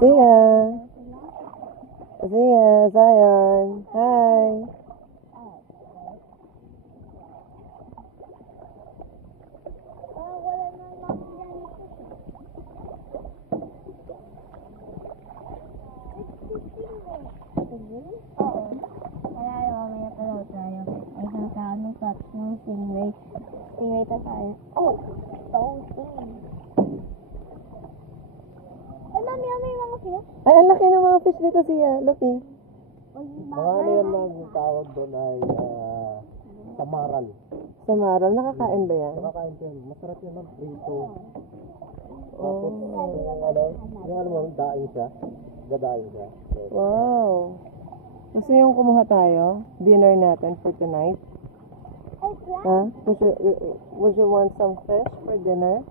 Zia. Zia, Zion. Hi. Oo. Kaya may napanood tayo. Ay, sasaan ng cut ng stingray. Stingray tayo. Oh! Toasting. Ay, mami, may mga fish. Ay, ang laki ng mga fish dito, Zia. Looky. Mga ano yan lang yung tawag doon ay samaral. Samaral, nakakain ba yan? Nakakain ko yan. Masarap yan ng prito. Oh. Yung ano mo, daing siya. Gadaing siya. So, Wow. Gusto yung kumuha tayo? Dinner natin for tonight? Huh? Would you want some fish for dinner?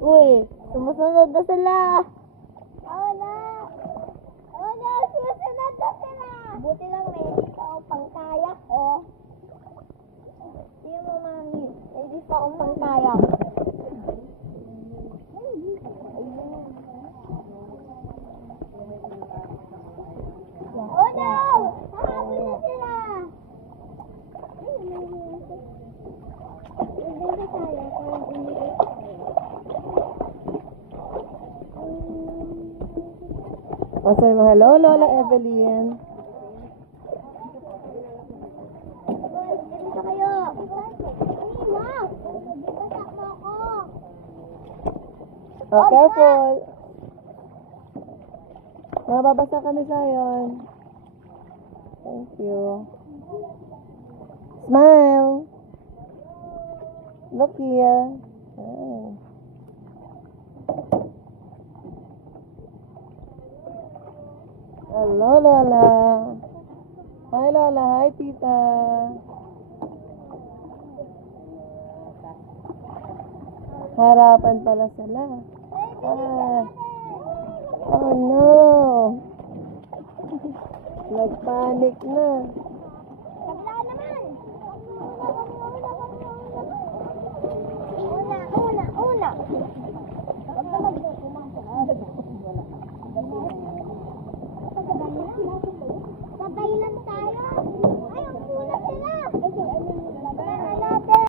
Uy, sumusunod na sila. Oo na. Oo na, sumusunod na sila. Buti lang may pangkayak, oh. Hindi mo, mami. Hindi pa akong pangkayak. Oh no! Hahabol na sila! Ibigay tayo kung hindi. O, say mo hello, Lola Evelyn. Ito kayo! Wow! Bata mo ako! Oh, careful. Mababasa kami sa yon. Thank you. Smile. Look here. Oh. Hello, Lola. Hi, Lola. Hi, Tita. Harapan pala sila. Ah. Oh no. Nagpanic na.